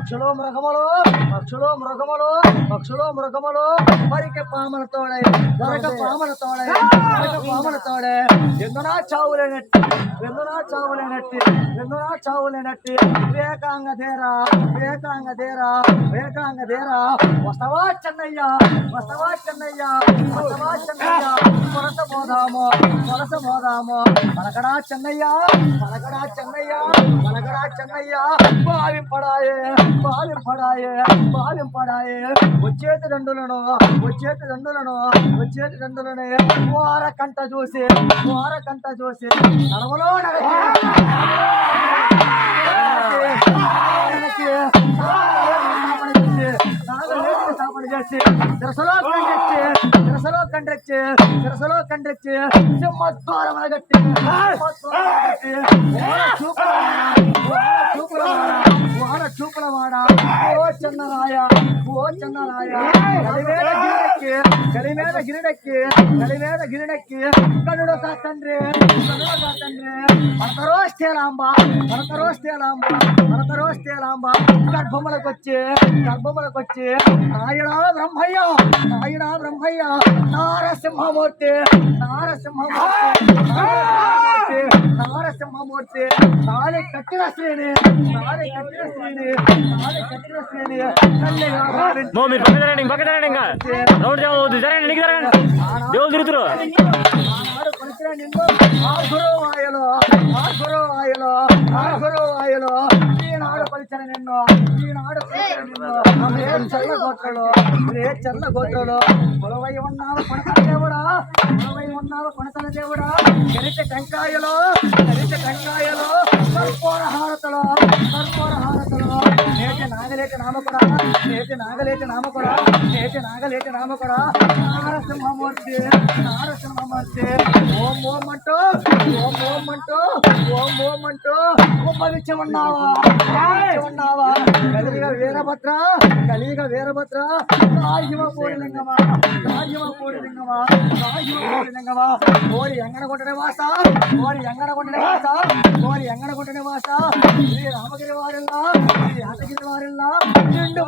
పక్షులు మృగములు పక్షులు మృగములు పక్షులు మృగములు మరికి పాముల తోడై దొరక పాముల తోడై పాముల తోడే ఎందునా చావులేనట్టి ఎందునా చావులేనట్టి ఎందునా చావులేనట్టి వివేకాంగ ధీరా వివేకాంగ ధీరా వివేకాంగ ధీరా వస్తవా చెన్నయ్య వస్తవా చెన్నయ్య వస్తవా చెన్నయ్య కొలస పోదాము కొలస పోదాము పలకడా చెన్నయ్య పలకడా చెన్నయ్య పలకడా చెన్నయ్య భావింపడాయే భావింపడాయే భావింపడాయే వచ్చేటి దండులను వచ్చేటి దండులను వచ్చేటి దండులనే వార కంట చూసి వార కంట చూసి నడవలో నడకి శిరసలో కండ్రెచ్చి సింహద్వారం గట్టి చూపులవాడ ఓ చన్నరాయ ఓ చన్నరాయ గలిమేద గిరిడెక్కి కనుడు తండ్రి భరతరోస్తేలాంబ గర్భములకొచ్చి నాయుడా బ్రహ్మయ్య నారసింహమూర్తి తాళి కట్టిన శ్రేణి ఈనాడు పలిచన నిన్ను చల్ల గోత్రలు పొలవై ఉన్నావు కొనతల దేవుడా గరిట టెంకాయలు కర్పూర హారతలు నేటి నాగలేటి నామకుడా నారసింహమూర్తి ఓం అంటూ ఉపవిచ్చి ఉన్నావా కలిగ వీరభద్ర రాజ్యమ పూడిలింగమా ఓరి ఎంగనగుంటనే వాస శ్రీ రామగిరి వారిల్లా శ్రీ యాదగిరి వారిల్లా నిండు